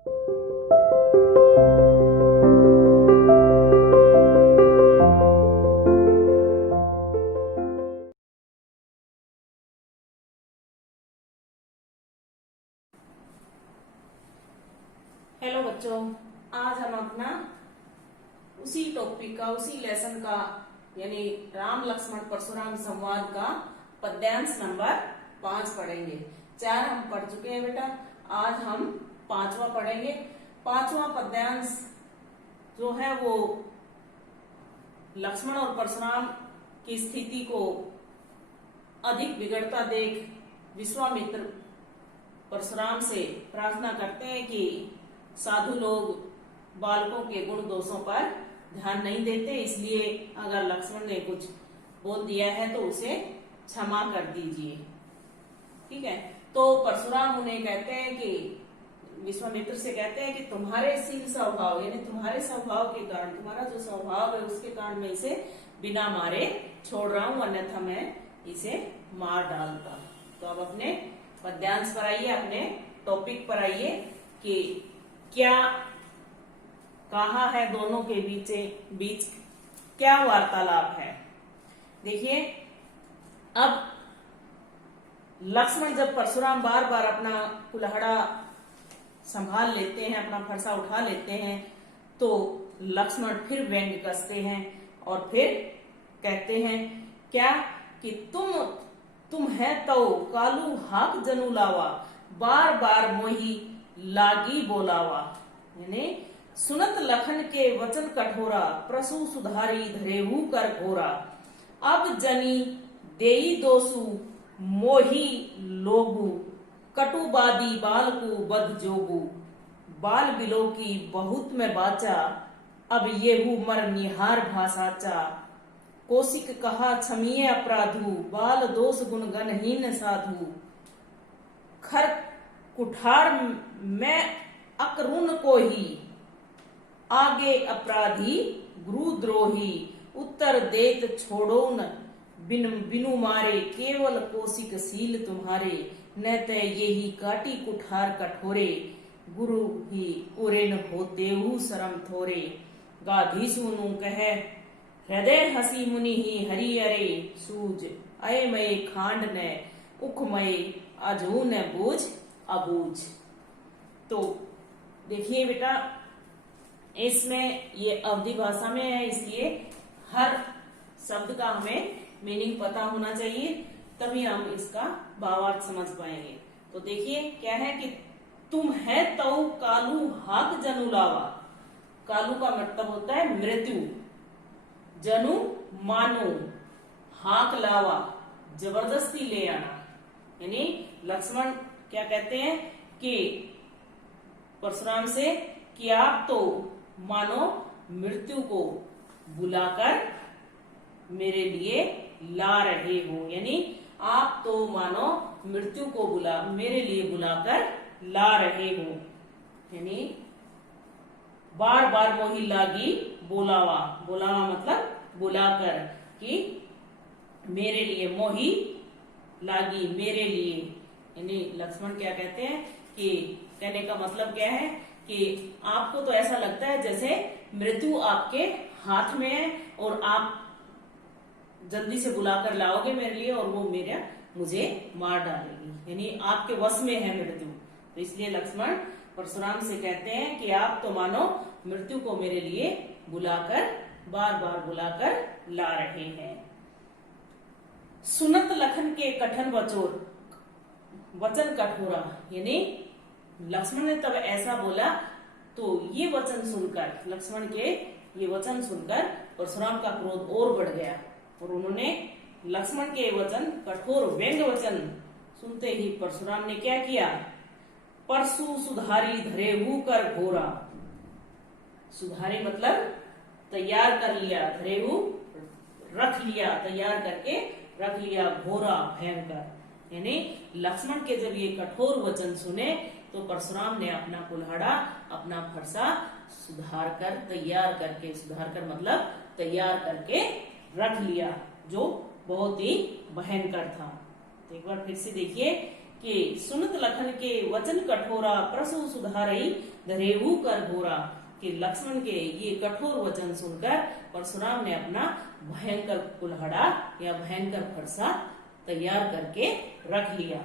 Hello बच्चों, आज हम अपना उसी टॉपिक का, उसी लेसन का, यानी राम लक्ष्मण परशुराम संवाद का पद्यांश नंबर 5 पढ़ेंगे। 4 हम पढ़ चुके हैं बेटा, आज हम 5वां पढ़ेंगे। 5वां पद्यांश जो है वो लक्ष्मण और परशुराम की स्थिति को अधिक बिगड़ता देख विश्वामित्र परशुराम से प्रार्थना करते हैं कि साधु लोग बालकों के गुण दोषों पर ध्यान नहीं देते, इसलिए अगर लक्ष्मण ने कुछ बोल दिया है तो उसे क्षमा कर दीजिए। ठीक है, तो परशुराम उन्हें कहते हैं कि विश्वामित्र से कहते हैं कि तुम्हारे शील स्वभाव, यानी तुम्हारे स्वभाव के कारण, तुम्हारा जो स्वभाव है उसके कारण मैं इसे बिना मारे छोड़ रहा हूं, अन्यथा मैं इसे मार डालता। तो अब अपने पद्यांश पर आइए, अपने टॉपिक पर आइए कि क्या कहा है दोनों के बीच क्या वार्तालाप है। देखिए, अब लक्ष्मण जब परशुराम बार बार अपना कुल्हाड़ा संभाल लेते हैं, अपना फरसा उठा लेते हैं, तो लक्ष्मण फिर व्यंग्य कसते हैं और फिर कहते हैं क्या कि तुम है तो कालू हाक जनु लावा, बार बार मोही लागी बोलावा। यानी सुनत लखन के वचन कठोरा, प्रसु सुधारी धरेहू कर घोरा। अब जनी देई दोसु मोही लोगु, कटुबादी बाल को बध जोगु। बाल बिलो की बहुत में बाचा, अब येहू मर निहार भाषाचा। कौशिक कहा क्षमीय अपराधु, बाल दोष गुण गणहीन साधु। खर कुठार में अकरुण को ही, आगे अपराधी गुरुद्रोही। उत्तर देत छोड़ो न बिनु मारे, केवल कौशिक सील तुम्हारे। न तय यही काटी कुठार कठोरे, गुरु ही उरेन होते हु शरम थोरे। गाधी सुनु कहे हृदय हसी मुनि ही हरि अरे, सूझ अयमय खांड न उखमय, अजू न बूझ अबूझ। तो देखिए बेटा, इसमें ये अवधि भाषा में है, इसलिए हर शब्द का हमें मीनिंग पता होना चाहिए, तभी हम इसका भावार्थ समझ पाएंगे। तो देखिए क्या है कि तुम है तो कालू हाक जनु लावा। कालू का मतलब होता है मृत्यु, जनु मानो, हाक लावा जबरदस्ती ले आना। यानी लक्ष्मण क्या कहते हैं कि परशुराम से कि आप तो मानो मृत्यु को बुलाकर मेरे लिए ला रहे हो, यानी आप तो मानो मृत्यु को मेरे लिए बुलाकर ला रहे हो। यानी बार बार मोही लागी बोलावा, बोलावा मतलब बुलाकर, कि मेरे लिए मोही लागी, मेरे लिए। यानी लक्ष्मण क्या कहते हैं कि कहने का मतलब क्या है कि आपको तो ऐसा लगता है जैसे मृत्यु आपके हाथ में है और आप जल्दी से बुलाकर लाओगे मेरे लिए और वो मुझे मार डालेगी, यानी आपके वश में है मृत्यु। तो इसलिए लक्ष्मण परशुराम से कहते हैं कि आप तो मानो मृत्यु को मेरे लिए बार बार बुलाकर ला रहे हैं। सुनत लखन के कठन वचन कठोरा, यानी लक्ष्मण ने तब ऐसा बोला तो ये वचन सुनकर, लक्ष्मण के ये वचन सुनकर परशुराम का क्रोध और बढ़ गया और उन्होंने लक्ष्मण के वचन, कठोर व्यंग्य वचन सुनते ही परशुराम ने क्या किया, परसु सुधारी धरेहू कर घोरा। सुधारी मतलब तैयार कर लिया, धरेहू रख लिया, तैयार करके रख लिया, घोरा भयंकर। यानी लक्ष्मण के जब ये कठोर वचन सुने तो परशुराम ने अपना कुल्हाड़ा, अपना फरसा सुधार कर मतलब तैयार करके रख लिया, जो बहुत ही भयंकर था। तो एक बार फिर से देखिए के सुनत लखन के वचन कठोरा प्रसु सुधारई धरेहु कर घोरा। कि लक्ष्मण के ये कठोर वचन सुनकर परशुराम ने अपना भयंकर कुल्हाड़ा या भयंकर फरसा तैयार करके रख लिया।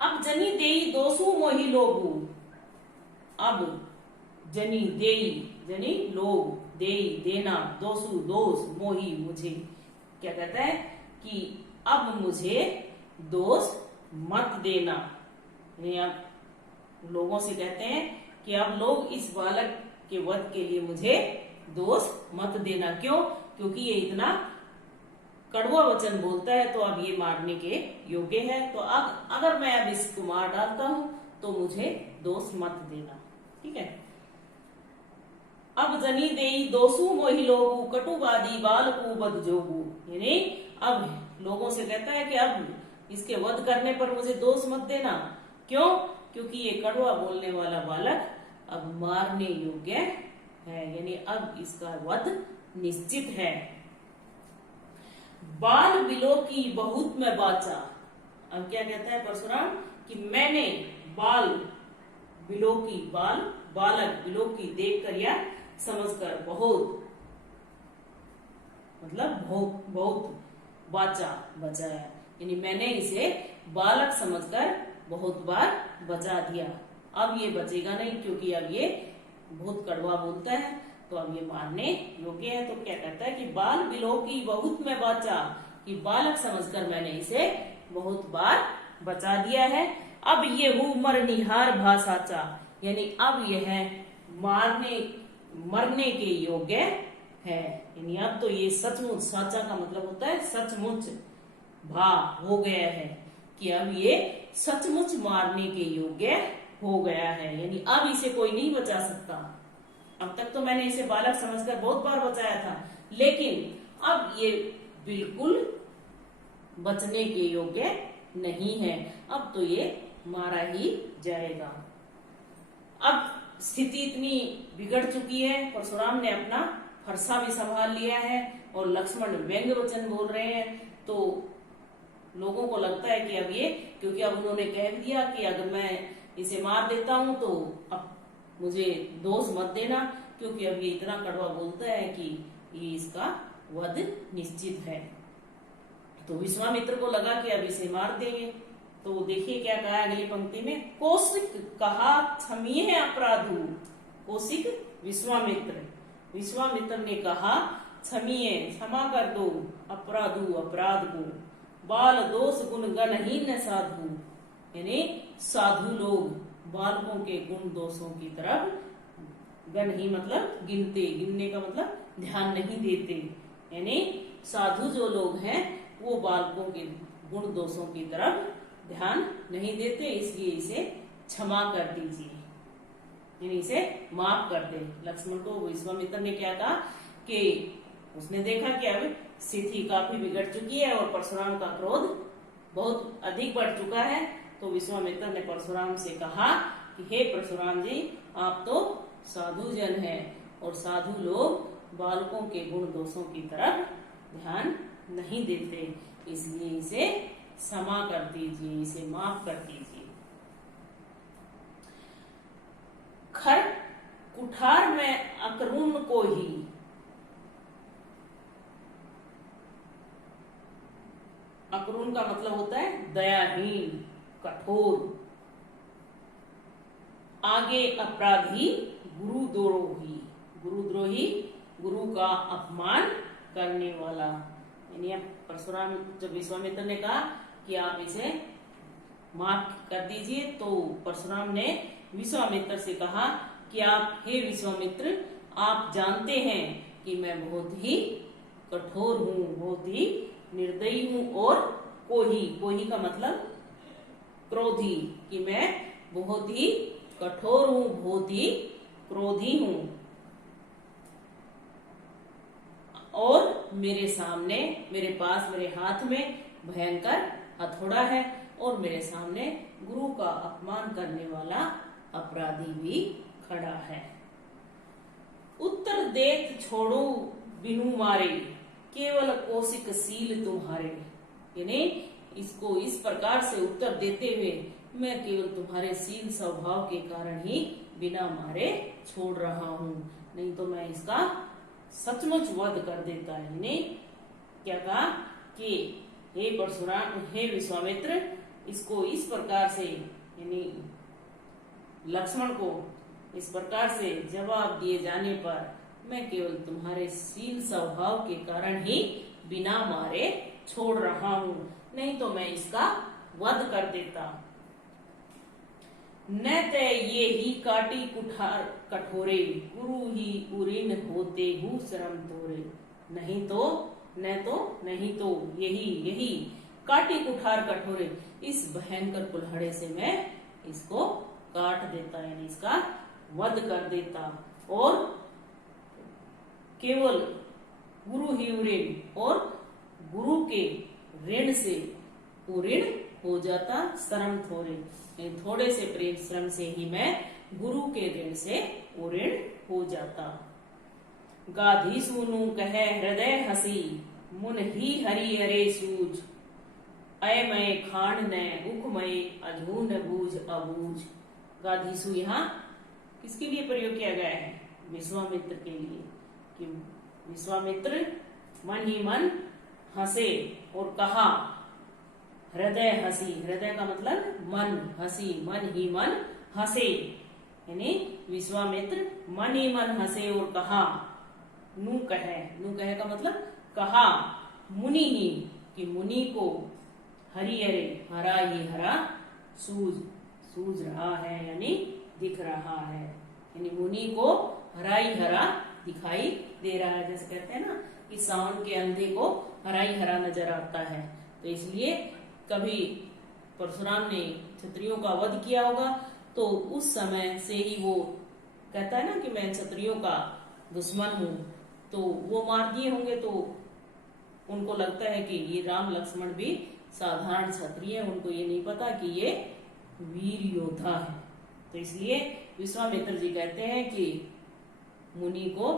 अब जनी देई दोसु मोहि लोगु। अब जनी देई, जनी लोग, देई देना, दोसु दोष, मोहि मुझे। क्या कहता है कि अब मुझे दोष मत देना। अब लोगों से कहते हैं कि अब लोग इस बालक के वध के लिए मुझे दोष मत देना। क्यों? क्योंकि ये इतना कड़वा वचन बोलता है, तो अब ये मारने के योग्य है। तो अब अगर मैं अब इसको मार डालता हूं तो मुझे दोष मत देना। ठीक है। अब जनी देई दोसु मोहि लोगु कटुवादी बालकु बद जोगु। यानी अब लोगों से कहता है कि अब इसके वध करने पर मुझे दोष मत देना। क्यों? क्योंकि ये कड़वा बोलने वाला बालक अब मारने योग्य है, यानी अब इसका वध निश्चित है। बाल बिलो की बहुत मैं बाचा। अब क्या कहता है परशुराम कि मैंने बाल बिलो की, बाल बालक बिलो की देखकर या समझकर बहुत, मतलब बहुत बाचा, बचाया, यानी मैंने इसे बालक समझकर बहुत बार बचा दिया। अब ये बचेगा नहीं, क्योंकि अब ये बहुत कड़वा बोलता है, तो अब ये मारने योग्य है। तो क्या कहता है कि बाल बिलो की बहुत मैं बाचा, कि बालक समझकर मैंने इसे बहुत बार बचा दिया है। अब ये हु मर निहार भाषाचा, यानी अब यह मरने के योग्य है। यानी अब तो ये सचमुच, साचा का मतलब होता है सचमुच, भा हो गया है, कि अब ये सचमुच मारने के योग्य हो गया है। यानी अब इसे कोई नहीं बचा सकता। अब तक तो मैंने इसे बालक समझकर बहुत बार बचाया था, लेकिन अब ये बिल्कुल बचने के योग्य नहीं है। अब तो ये मारा ही जाएगा। अब स्थिति इतनी बिगड़ चुकी है, परशुराम ने अपना फरसा भी संभाल लिया है और लक्ष्मण व्यंग्य वचन बोल रहे हैं। तो लोगों को लगता है कि अब ये, क्योंकि अब उन्होंने कह दिया कि अगर मैं इसे मार देता हूं तो अब मुझे दोष मत देना, क्योंकि अब ये इतना कड़वा बोलता है कि ये इसका वध निश्चित है। तो विश्वामित्र को लगा कि अब इसे मार देंगे। तो देखिए क्या कहा अगली पंक्ति में, कौशिक कहा क्षमीय अपराधु। कौशिक विश्वामित्र ने कहा क्षमीय, क्षमा कर दो, अपराधु अपराध को, बाल दोष गुण गणहीन साधु, यानी साधु लोग बालकों के गुण दोषों की तरफ, गण ही मतलब गिनते, गिनने का मतलब ध्यान नहीं देते, यानी साधु जो लोग हैं वो बालकों के गुण दोषों की तरफ ध्यान नहीं देते, इसलिए इसे क्षमा कर दीजिए, यानी इसे माफ कर दे। लक्ष्मण को विश्वामित्र ने क्या कहा कि उसने देखा कि अब स्थिति काफी बिगड़ चुकी है और परशुराम का क्रोध बहुत अधिक बढ़ चुका है। तो विश्वामित्र ने परशुराम से कहा कि हे परशुराम जी, आप तो साधु जन हैं और साधु लोग बालकों के गुण दोषों की तरफ ध्यान नहीं देते, इसलिए इसे क्षमा कर दीजिए, इसे माफ कर दीजिए। खर कुठार में अकरून को ही, अकरून का मतलब होता है दयाहीन, कठोर। आगे अपराधी गुरुद्रोही, गुरुद्रोही गुरु का अपमान करने वाला। यानी परशुराम, जब विश्वामित्र ने कहा कि आप इसे माफ कर दीजिए, तो परशुराम ने विश्वामित्र से कहा कि आप, हे विश्वामित्र, आप जानते हैं कि मैं बहुत ही कठोर हूँ, बहुत ही निर्दयी हूँ, और कोही का मतलब क्रोधी, कि मैं बहुत ही कठोर हूँ, बहुत ही क्रोधी हूँ, और मेरे सामने, मेरे पास, मेरे हाथ में भयंकर हथौड़ा है, और मेरे सामने गुरु का अपमान करने वाला अपराधी भी खड़ा है। उत्तर देत छोड़ो बिनु मारे, केवल कौशिक सील तुम्हारे। यानी इसको इस प्रकार से उत्तर देते हुए, मैं केवल तुम्हारे शील स्वभाव के कारण ही बिना मारे छोड़ रहा हूँ, नहीं तो मैं इसका सचमुच वध कर देता है। यानी क्या कहा कि हे परशुराम, हे विश्वामित्र, इसको इस प्रकार से, यानी लक्ष्मण को इस प्रकार से जवाब दिए जाने पर मैं केवल तुम्हारे शील स्वभाव के कारण ही बिना मारे छोड़ रहा हूँ, नहीं तो मैं इसका वध कर देता। न ते ये ही काटी कुठार कठोरे, गुरु ही उरिन होते हु श्रम तोरे। नहीं तो नहीं तो यही काटी कुठार कठोरे, इस भयंकर कुल्हाड़े से मैं इसको काट देता, यानी इसका वध कर देता। और केवल गुरु ही ऋण, और गुरु के ऋण से ऋण हो जाता, श्रम थोड़े, थोड़े से परिश्रम से ही मैं गुरु के ऋण से ऋण हो जाता। गाधी सुनु कहे हृदय हसी, मुन ही हरि हरे सूझ। अयमय खांड न उखमय अधून बूझ अबूझ। गाधीसु यहाँ किसके लिए प्रयोग किया गया है? विश्वामित्र के लिए, कि विश्वामित्र मन ही मन हंसे और कहा, हृदय हसी, हृदय का मतलब मन, हसी मन ही मन हंसे, यानी विश्वामित्र मन ही मन हंसे और कहा, नु कहे का मतलब कहा, मुनि ही, कि मुनि को हरि हरे, हरा ही हरा सूझ रहा है, यानी दिख रहा है, यानी मुनि को हरा ही हरा दिखाई दे रहा है। जैसे कहते हैं ना कि सावन के अंधे को हरा ही हरा नजर आता है, तो इसलिए कभी परशुराम ने क्षत्रियों का वध किया होगा तो उस समय से ही वो कहता है ना कि मैं क्षत्रियों का दुश्मन हूँ, तो वो मार दिए होंगे, तो उनको लगता है कि ये राम लक्ष्मण भी साधारण क्षत्रिय है, उनको ये नहीं पता कि ये वीर योद्धा है। तो इसलिए विश्वामित्र जी कहते हैं कि मुनि को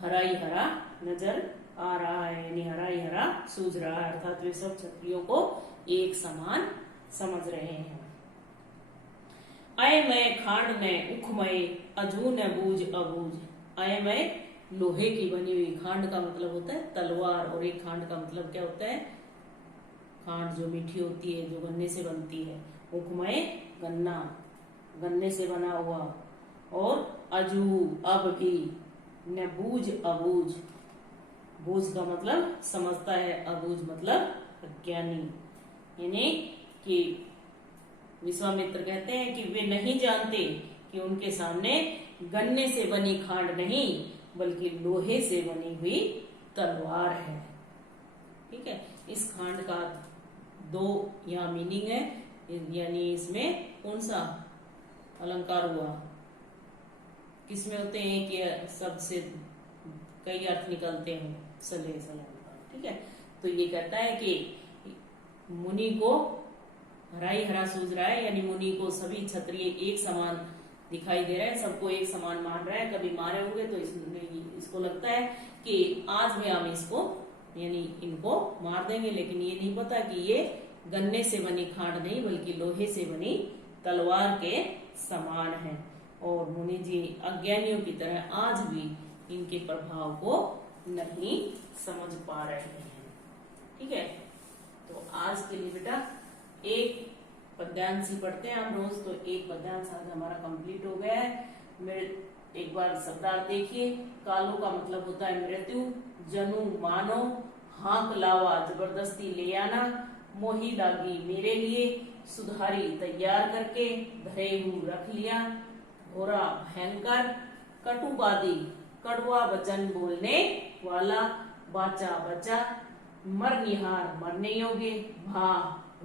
हरा ही हरा नजर आ रहा है, यानी हरा ही हरा सूझ रहा है, अर्थात वे सब क्षत्रियों को एक समान समझ रहे हैं। अयमय खांड न उखमय अजू न बूझ अबूझ। अयमय लोहे की बनी हुई, खांड का मतलब होता है तलवार, और एक खांड का मतलब क्या होता है? खांड जो मीठी होती है, जो गन्ने से बनती है। उखमय गन्ना, गन्ने से बना हुआ, और अजू अब भी, न बूझ अबूझ, बूझ का मतलब समझता है, अबूझ मतलब अज्ञानी, यानी कि विश्वामित्र कहते हैं कि वे नहीं जानते कि उनके सामने गन्ने से बनी खांड नहीं बल्कि लोहे से बनी हुई तलवार है। ठीक है, इस खांड का दो यहाँ मीनिंग है, यानी इसमें कौन सा अलंकार हुआ, किसमें होते हैं कि शब्द से कई अर्थ निकलते हैं, सले अलंकार। ठीक है, तो ये कहता है कि मुनि को हरा ही हरा सूझ रहा है, यानी मुनि को सभी क्षत्रिय एक समान दिखाई दे रहा है, सबको एक समान मान रहा है। कभी मारे होंगे तो इसको लगता है कि आज भी हम इसको, यानी इनको मार देंगे, लेकिन ये नहीं पता कि ये गन्ने से बनी खांड नहीं बल्कि लोहे से बनी तलवार के समान है। और मुनि जी अज्ञानियों की तरह आज भी इनके प्रभाव को नहीं समझ पा रहे हैं। ठीक है, तो आज के लिए बेटा एक पद्यांश ही पढ़ते हैं हम रोज, तो एक पद्यांश आज हमारा कंप्लीट हो गया है। मेरे एक बार शब्दार्थ देखिए। कालो का मतलब होता है मृत्यु, जनु मानो, हाँक लावा जबरदस्ती ले आना, मोही लागी मेरे लिए, सुधारी तैयार करके, धरे हूँ रख लिया, घोरा भयंकर, कटुवादी कड़वा वचन बोलने वाला, बाचा बचा, मरनिहार मरने योग्य, भा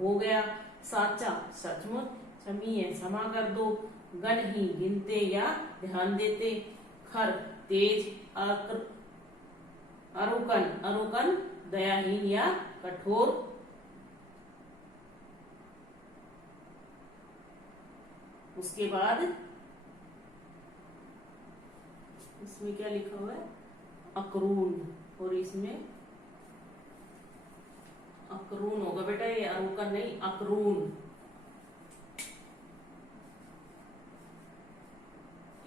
हो गया, साचा सचमुच, क्षमीय क्षमा कर दो, गण ही गिनते या ध्यान देते, खर तेज, अरुकन दयाहीन या कठोर, उसके बाद इसमें क्या लिखा हुआ है? अक्रूर, और इसमें अकरून होगा बेटा, ये अरुकन नहीं, अकरून।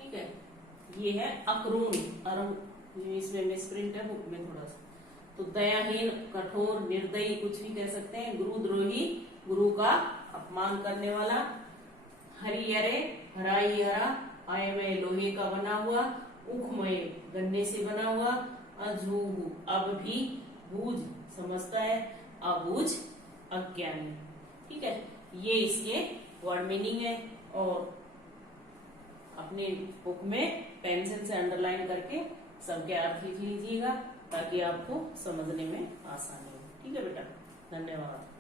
ठीक है, ये है अकरून। इसमें मिसप्रिंट है बुक में थोड़ा सा। तो दयाहीन, कठोर, निर्दयी कुछ भी कह सकते हैं। गुरुद्रोही, गुरु का अपमान करने वाला। हरिहरे, हराई हरा, आयमय लोहे का बना हुआ, उखमय गन्ने से बना हुआ, अजूहु अब भी, बूझ समझता है, अबूझ अज्ञानी। ठीक है, ये इसके वर्ड मीनिंग है। और अपने बुक में पेंसिल से अंडरलाइन करके सबके अर्थ लिख लीजिएगा ताकि आपको समझने में आसानी हो। ठीक है बेटा, धन्यवाद।